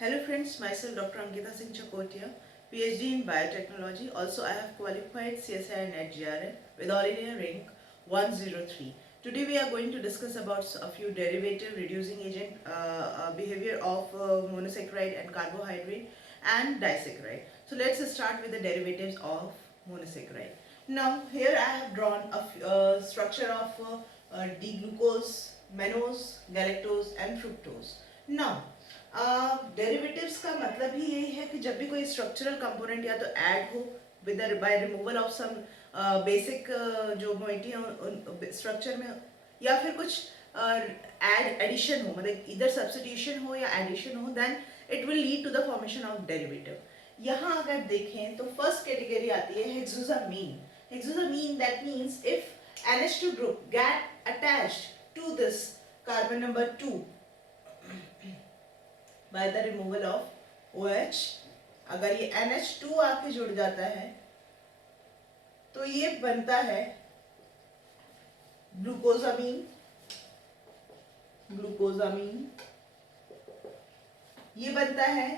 Hello friends, myself Dr. Ankita Singh Chakotia, PhD in Biotechnology. Also, I have qualified CSIR NET GRN with All India rank 103. Today we are going to discuss about a few derivative reducing agent behavior of monosaccharide and carbohydrate and disaccharide. So let's start with the derivatives of monosaccharide. Now here I have drawn a structure of D-glucose, mannose, galactose and fructose. Now derivatives का मतलब ही यही है कि जब भी कोई structural component या तो ऐड हो with by removal of some basic जो मोइटी स्ट्रक्चर में, या फिर कुछ एडिशन हो, मतलब इधर सब्स्टिट्यूशन हो या एडिशन हो, then it will lead to the formation of derivative. यहाँ अगर देखें तो फर्स्ट कैटेगरी आती है hexosamine. Hexosamine that means if NH2 group get attached to this carbon number 2 by the removal of OH, अगर ये NH2 आके जुड़ जाता है तो ये बनता है ग्लूकोजामीन। ग्लूकोजामीन ये बनता है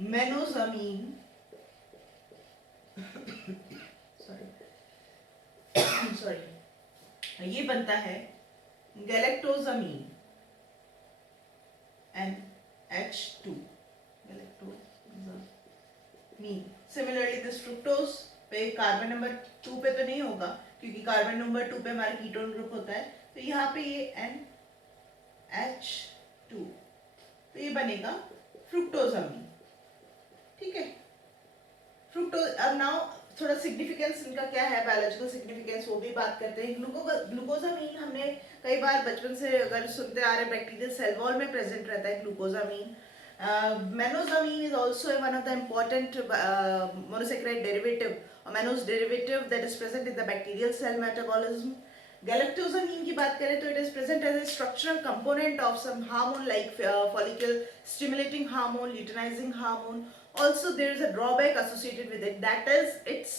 मेनोजामीन। सॉरी ये बनता है गैलेक्टोजामीन NH2 galactosamine। Similarly this fructose पे कार्बन नंबर 2 पे तो नहीं होगा क्योंकि कार्बन नंबर 2 पे हमारा कीटोन ग्रुप होता है, तो यहाँ पे ये NH2 तो ये बनेगा फ्रुक्टोजामीन। ठीक है, फ्रुक्टोज। अब नाउ थोड़ा सिग्निफिकेंस इनका क्या है, बायोलॉजिकल सिग्निफिकेंस, वो भी बात करते हैं। ग्लूकोजामीन हमने कई बार बचपन से अगर सुनते आ रहे, बैक्टीरियल सेल वॉल में प्रेजेंट रहता है glucosamine. Mannosamine is also one of the important monosaccharide derivative और mannose derivative that is present in the bacterial cell metabolism. Galactosamine की बात करें तो it is present as a structural component of some hormone like follicle stimulating hormone, luteinizing hormone. Also there is a drawback associated with it, that is its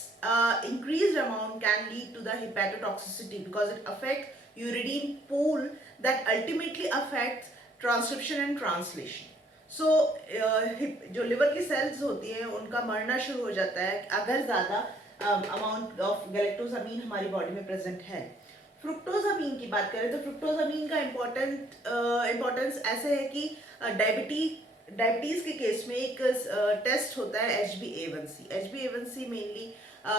increased amount can lead to the hepatotoxicity because it affects uridine pool that ultimately affects transcription and translation. So जो liver की cells होती हैं उनका मरना शुरू हो जाता है अगर ज़्यादा amount of galactosamine हमारी body में present है। फ्रुक्टोजामीन की बात करें तो फ्रुक्टोजामीन का इम्पोर्टेंस ऐसे है कि डायबिटीज के केस में एक टेस्ट होता है HbA1c। HbA1c मेनली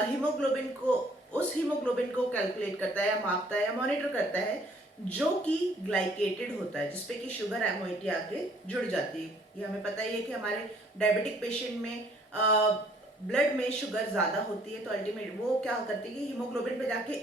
हीमोग्लोबिन को, उस हीमोग्लोबिन को कैलकुलेट करता है या मापता है या मॉनिटर करता है जो कि ग्लाइकेटेड होता है, जिसपे कि शुगर मोइटी आके जुड़ जाती है। ये हमें पता ही है कि हमारे डायबिटिक पेशेंट में ब्लड में शुगर ज़्यादा होती है तो अल्टीमेट वो क्या करती है कि हीमोग्लोबिन पे जाके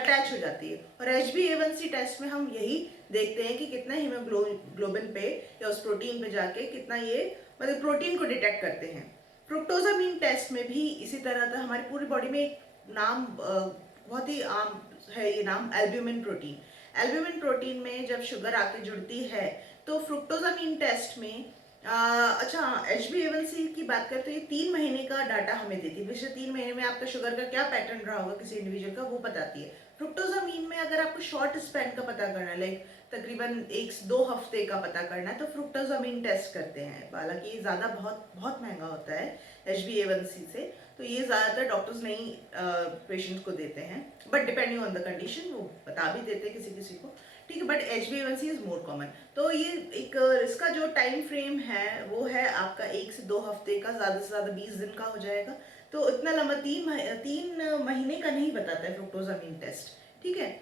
अटैच हो जाती है। और HbA1c टेस्ट में हम यही देखते हैं कि कितना हीमोग्लोबिन पे या उस प्रोटीन पे जाके कितना ये मतलब प्रोटीन को डिटेक्ट करते हैं। फ्रुक्टोजामीन टेस्ट में भी इसी तरह था। हमारी पूरी बॉडी में एक नाम बहुत ही आम है, ये नाम एल्ब्यूमिन प्रोटीन। एल्ब्यूमिन प्रोटीन में जब शुगर आके जुड़ती है तो फ्रुक्टोजामीन टेस्ट में अच्छा HbA1c की बात करें तो ये 3 महीने का डाटा हमें देती है। पिछले 3 महीने में आपका शुगर का क्या पैटर्न रहा होगा किसी इंडिविजुअल का, वो बताती है। फ्रुक्टोजामीन में अगर आपको शॉर्ट स्पैन का पता करना है, लाइक तकरीबन 1-2 हफ्ते का पता करना है, तो फ्रुक्टोजामीन टेस्ट करते हैं। हालांकि ये ज़्यादा बहुत महंगा होता है HbA1c से, तो ये ज़्यादातर डॉक्टर्स नहीं पेशेंट्स को देते हैं, but depending on the condition वो बता भी देते हैं किसी किसी को। ठीक है, but HbA1c is more common. तो ये एक इसका जो टाइम फ्रेम है वो है आपका 1 से 2 हफ्ते का, ज़्यादा से ज़्यादा 20 दिन का हो जाएगा। तो इतना लंबा 3 महीने का नहीं बताता है फ्रुक्टोजामीन टेस्ट। ठीक है,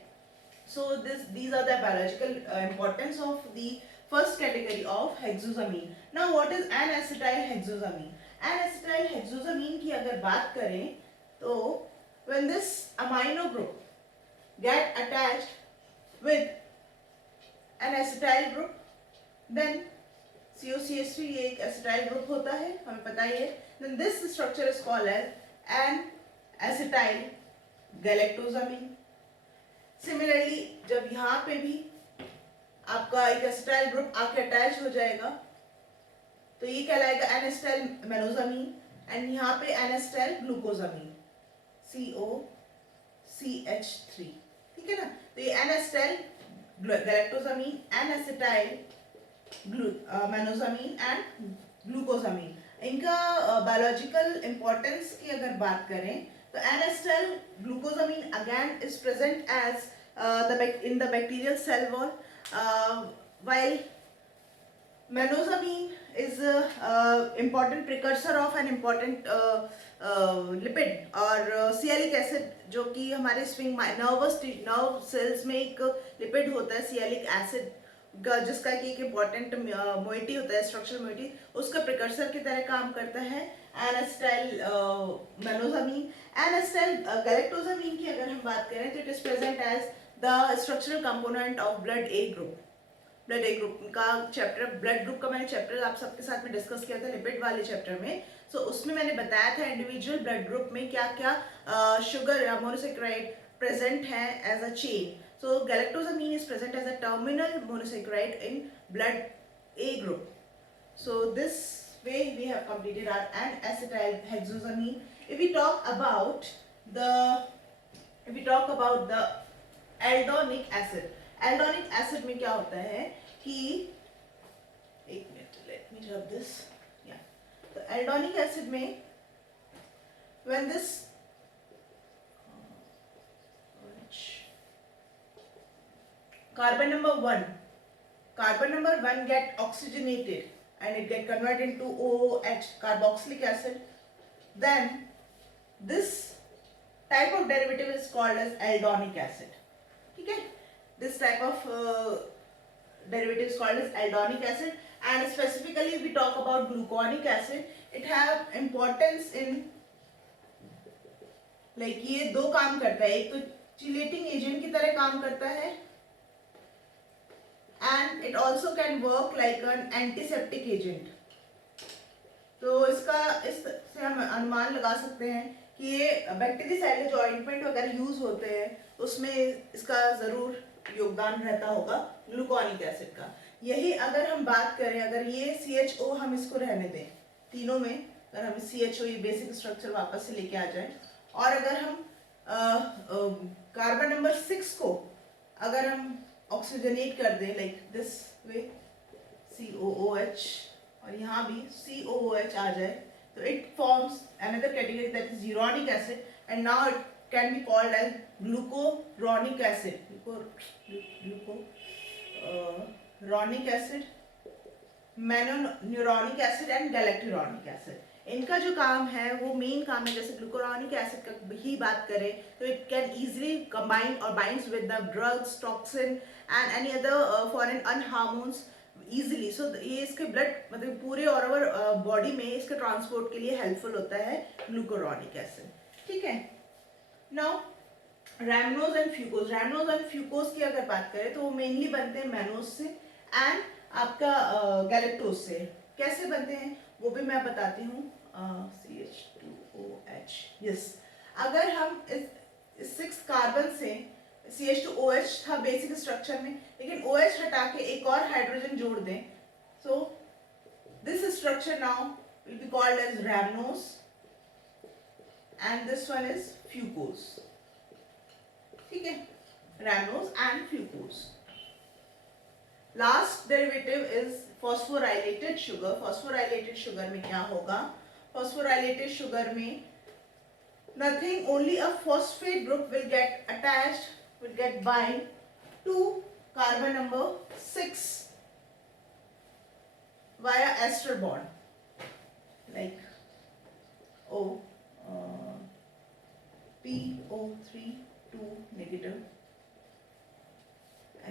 so these are the biological importance of the first category of hexosamine. Now what is N-acetyl hexosamine? N-acetyl hexosamine की अगर बात करें तो when this amino group get attached with an acetyl group, then COCH3 ये एक acetyl group होता है, हमें पता ही है। Then this structure is called as an acetyl galactosamine. Similarly जब यहाँ पे भी आपका एक एसिटाइल ग्रुप आके अटैच हो जाएगा तो ये कहलाएगा एन-एसिटाइल मेनोजामीन, एंड यहाँ पे एन-एसिटाइल ग्लूकोजामीन COCH3। ठीक है ना, तो ये N acetyl galactosamine, N-acetyl mannosamine and glucosamine, इनका बायोलॉजिकल इम्पोर्टेंस की अगर बात करें तो N acetyl glucosamine again is present as in the bacterial cell wall, while menosamine is important precursor of an important lipid और सियालिक एसिड जो कि हमारे स्विंग नर्व सेल्स में एक लिपिड होता है सियालिक एसिड जिसका कि एक इम्पॉर्टेंट मोइटी होता है, स्ट्रक्चरल मोइटी, उसका प्रिकर्सर की तरह काम करता है एन-एसिटाइल मेनोजामीन। एन-एसिटाइल गैलेक्टोजामीन की अगर हम बात करें तो it is present as the structural component of blood A group. Blood A group का चैप्टर, ब्लड ग्रुप का मैंने चैप्टर आप सबके साथ में डिस्कस किया था लिपिड वाले चैप्टर में। सो उसमें मैंने बताया था इंडिविजुअल ब्लड ग्रुप में क्या क्या शुगर या मोनोसेक्राइड प्रेजेंट है as a chain. So galactosamine is present as a terminal monosaccharide in blood A group. So this way we have completed our N-acetyl hexosamine. If we talk about the aldonic acid, aldonic acid में क्या होता है कि एक minute, let me rub this. Yeah. तो aldonic acid में when this carbon number 1 get oxygenated and it get converted into OH, carboxylic acid, then this type of derivative is called as aldonic acid. Okay, this type of derivative is called as aldonic acid, and specifically if we talk about gluconic acid, it have importance in like ये दो काम करता है, एक तो chelating agent की तरह काम करता है and it also can work like an antiseptic agent. तो इससे हम अनुमान लगा सकते हैं कि ये बैक्टीरियासाइड जो ऑइंटमेंट वगैरह यूज होते हैं उसमें इसका जरूर योगदान रहता होगा ग्लूकोनिक एसिड का। यही अगर हम बात करें, अगर ये CHO हम इसको रहने दें तीनों में, अगर हम CHO ये बेसिक स्ट्रक्चर वापस से लेके आ जाए और अगर हम कार्बन नंबर 6 को अगर हम ऑक्सीजनेट कर दें लाइक दिस वे COOH और यहाँ भी COOH आ जाए तो it forms another category that is uronic acid and now it can be called as glucuronic acid, glucuronic acid, mannuronic acid and galacturonic acid. इनका जो काम है वो मेन काम है, जैसे ग्लूकोरॉनिक एसिड का ही बात करें तो इट कैन इजीली कंबाइन और binds with the drugs, toxin and any other foreign and hormones easily. So ये इसके ब्लड मतलब पूरे और ओवर बॉडी में इसके ट्रांसपोर्ट के लिए हेल्पफुल होता है ग्लूकोरॉनिक एसिड। ठीक है, now रैमनोज and fucose. रैमनोज and fucose की अगर बात करें तो वो मेनली बनते हैं मैनोज से एंड आपका गैलेक्टोज से। कैसे बनते हैं वो भी मैं बताती हूँ। CH2OH, यस, अगर हम इस 6 कार्बन से CH2OH था बेसिक स्ट्रक्चर में, लेकिन OH हटा के एक और हाइड्रोजन जोड़ दें, so this structure now will be called as rhamnose and this one is fucose. ठीक है, rhamnose and fucose. Last derivative is phosphorylated sugar. Phosphorylated sugar में क्या होगा? फॉस्फोराइलेटेड शुगर में nothing, only a phosphate group will get attached, will get bind to carbon number 6 via ester bond, like O PO3 2 negative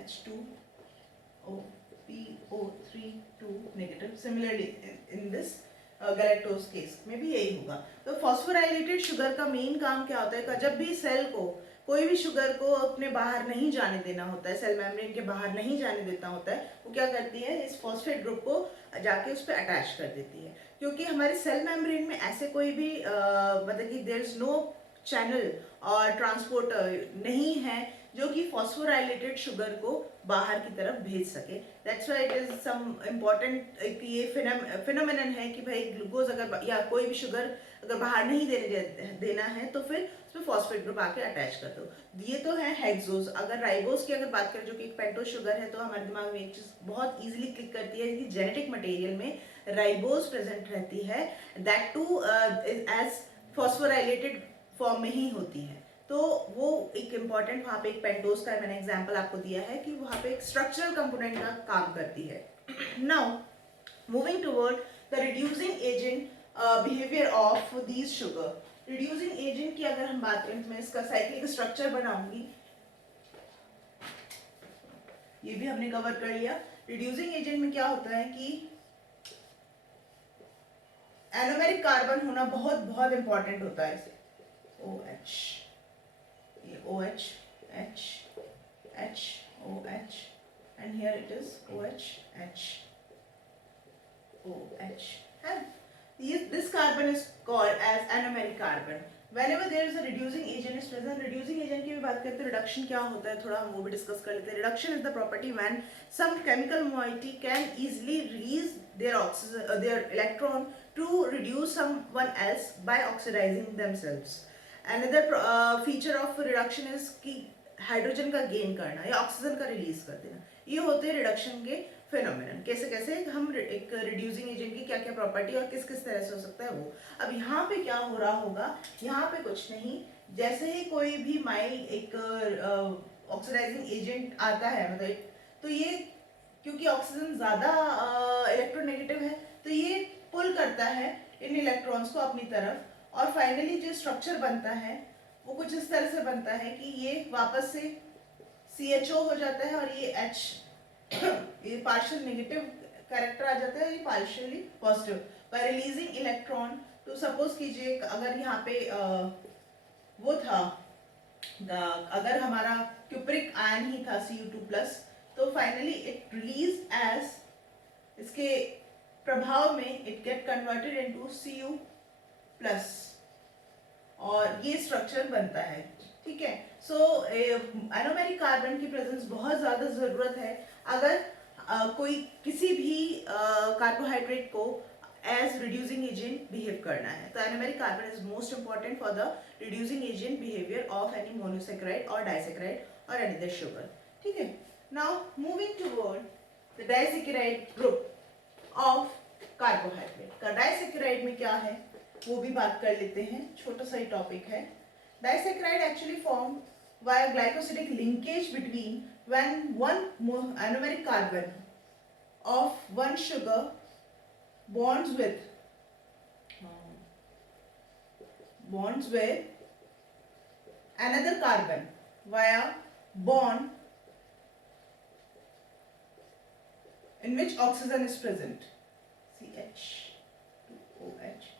H2O PO3 2 negative. Similarly in this galactose case में भी यही होगा। तो phosphorylated sugar का main काम क्या होता है? जब भी सेल को कोई भी शुगर को अपने बाहर नहीं जाने देना होता है, सेल मेम्ब्रेन के बाहर नहीं जाने देता होता है, वो क्या करती है, इस फॉस्फेट ग्रुप को जाके उस पर अटैच कर देती है। क्योंकि हमारे सेल मेम्ब्रेन में ऐसे कोई भी मतलब कि देयर इज नो चैनल और ट्रांसपोर्टर नहीं है जो कि फॉस्फोराइलेटेड शुगर को बाहर की तरफ भेज सके। That's why it is some important, एक ये फिनोमेनन है कि भाई ग्लूकोज अगर या कोई भी शुगर अगर बाहर नहीं देना है तो फिर उसमें फॉस्फेट ग्रुप आके अटैच कर दो। ये तो है हेक्सोज। अगर राइबोज की अगर बात करें जो कि एक पेंटोज शुगर है, तो हमारे दिमाग में एक चीज बहुत इजीली क्लिक करती है कि जेनेटिक मटेरियल में राइबोज प्रेजेंट रहती है, that too as phosphorylated form में ही होती है। तो वो एक इम्पॉर्टेंट वहाँ पे एक पेंटोज का मैंने एग्जांपल आपको दिया है कि वहाँ पे एक स्ट्रक्चरल कंपोनेंट का काम करती है। Now moving toward the reducing agent behaviour of these sugar. Reducing agent की अगर हम बात करें तो मैं इसका साइक्लिक स्ट्रक्चर बनाऊंगी, ये भी हमने कवर कर लिया। रिड्यूसिंग एजेंट में क्या होता है कि एनोमेरिक कार्बन होना बहुत बहुत इंपॉर्टेंट होता है। इसे OH, ये OH, H, H, OH, and here it is OH, H, OH. This carbon is called as anomeric carbon. Whenever there is a reducing agent is present, reducing agent की भी बात करते हैं, रिडक्शन क्या होता है थोड़ा हम वो भी डिस्कस कर लेते हैं। Reduction is the property when some chemical moiety can easily release their electron to reduce someone else by oxidizing themselves. Another feature of reduction is कि हाइड्रोजन का गेन करना या ऑक्सीजन का रिलीज कर देना। ये होते हैं रिडक्शन के फिनोमेनन। कैसे कैसे हम एक रिड्यूसिंग एजेंट की क्या क्या प्रॉपर्टी और किस किस तरह से हो सकता है वो। अब यहाँ पे क्या हो रहा होगा, यहाँ पे कुछ नहीं, जैसे ही कोई भी माइल्ड एक ऑक्सीडाइजिंग एजेंट आता है, मतलब तो ये क्योंकि ऑक्सीजन ज्यादा इलेक्ट्रोनेगेटिव है तो ये पुल करता है इन इलेक्ट्रॉन्स को अपनी तरफ, और फाइनली जो स्ट्रक्चर बनता है वो कुछ इस तरह से बनता है कि ये वापस से CHO हो जाता है और ये H ये पार्शियल नेगेटिव कैरेक्टर आ जाता है, ये partially positive bye releasing electron. तो सपोज कीजिए अगर यहाँ पे वो था, अगर हमारा क्यूप्रिक आयन ही था Cu2+, तो फाइनली इट रिलीज एज, इसके प्रभाव में it get converted into Cu+, और ये स्ट्रक्चर बनता है। ठीक है, सो एनोमेरिक कार्बन की प्रेजेंस बहुत ज़्यादा ज़रूरत है अगर कोई किसी भी कार्बोहाइड्रेट को एज रिड्यूसिंग एजेंट बिहेव करना है। तो anomeric carbon is most important for the reducing agent behaviour of any monosaccharide और डाइसेक्राइड और एनी अदर शुगर। ठीक है, now moving toward the disaccharide group of carbohydrate. Disaccharide में क्या है वो भी बात कर लेते हैं, छोटा सा ही टॉपिक है। Disaccharide actually formed via glycosidic linkage between when one anomeric carbon of one sugar bonds with another carbon via bond in which oxygen is present, CH2OH।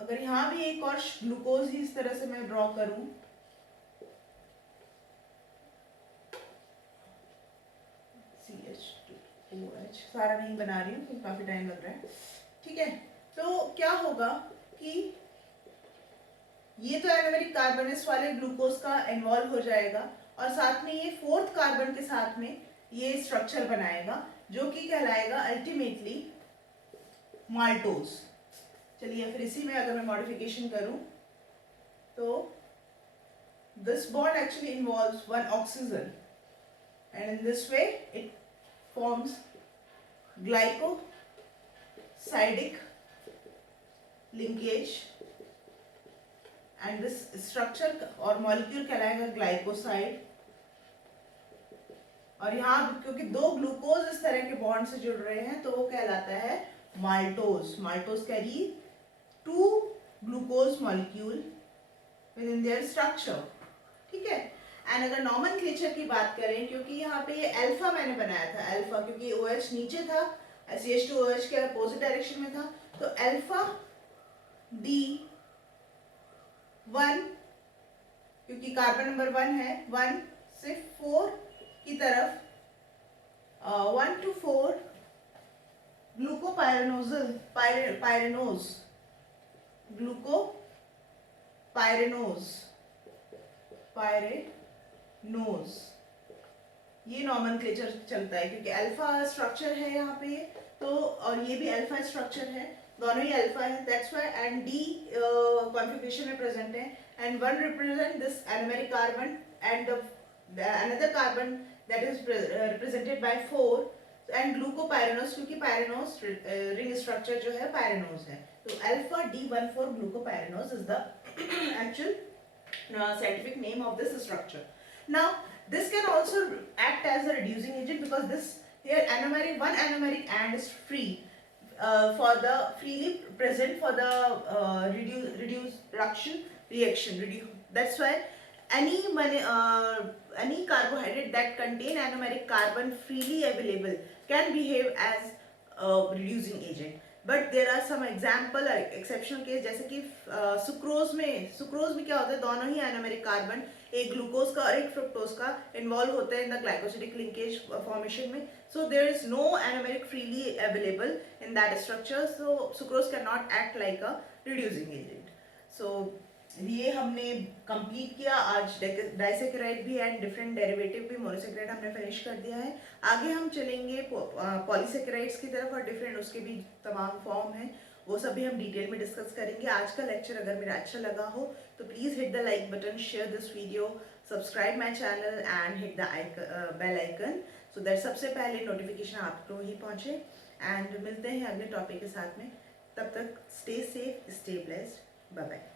अगर यहाँ भी एक और ग्लूकोज ही इस तरह से मैं ड्रॉ करूं, CH2OH, सारा नहीं बना रही हूँ क्योंकि काफी टाइम लग रहा है। ठीक है, तो क्या होगा कि ये तो एनोमेरिक कार्बन वाले ग्लूकोज का इन्वॉल्व हो जाएगा और साथ में ये फोर्थ कार्बन के साथ में ये स्ट्रक्चर बनाएगा जो कि कहलाएगा अल्टीमेटली माल्टोज। चलिए फिर इसी में अगर मैं मॉडिफिकेशन करूं तो this bond actually involves one oxygen and in this way it forms glycosidic linkage and this structure और मॉलिक्यूल कहलाएगा ग्लाइकोसाइड। और यहाँ क्योंकि दो ग्लूकोज इस तरह के बॉन्ड से जुड़ रहे हैं तो वो कहलाता है maltose. Maltose carry two glucose molecule within their structure. ठीक है, एंड अगर नॉमेनक्लेचर की बात करें, क्योंकि यहाँ पे ये अल्फा मैंने बनाया था, अल्फा क्योंकि OH नीचे था, CH2OH के अपोजिट डायरेक्शन में था, तो अल्फा D1 क्योंकि कार्बन नंबर 1 है, 1 से 4 की तरफ 1 to 4 ग्लूकोपाइरेनोज नोज, ये नॉमेनक्लेचर चलता है क्योंकि अल्फा स्ट्रक्चर है यहाँ पे, तो और ये भी अल्फा स्ट्रक्चर है, दोनों ही अल्फा है, that's why and D configuration में प्रेजेंट है, and one represent this एरोमेरिक carbon and the another carbon that is represented by 4 and glucopyranose, क्योंकि pyranose ring structure जो है pyranose है, तो alpha D14 glucopyranose is the actual scientific name of this structure. Now this can also act as a reducing agent because this here anomeric, one anomeric and is free for the freely present for the reduction reaction. That's why any carbohydrate that contain anomeric carbon freely available can behave as a reducing agent. But there are some example exceptional case, जैसे कि sucrose में क्या होता है, दोनों ही anomeric carbon, एक glucose का और एक फ्रुक्टोज का इन्वॉल्व होता है in the glycosidic linkage formation में, so there is no anomeric freely available in that structure, so sucrose can not act like a reducing agent. So ये हमने कंप्लीट किया आज, डाइसेकेराइड भी एंड डिफरेंट डेरिवेटिव भी, monosaccharide हमने finish कर दिया है. आगे हम चलेंगे पॉलीसेकेराइड्स की तरफ और डिफरेंट उसके भी तमाम फॉर्म हैं, वो सब भी हम डिटेल में डिस्कस करेंगे. आज का लेक्चर अगर मेरा अच्छा लगा हो तो please hit the like button, share this video, subscribe my channel and hit the bell icon so that सबसे पहले नोटिफिकेशन आपको ही पहुँचे. एंड मिलते हैं अगले टॉपिक के साथ में, तब तक stay safe, stay blessed, bye bye.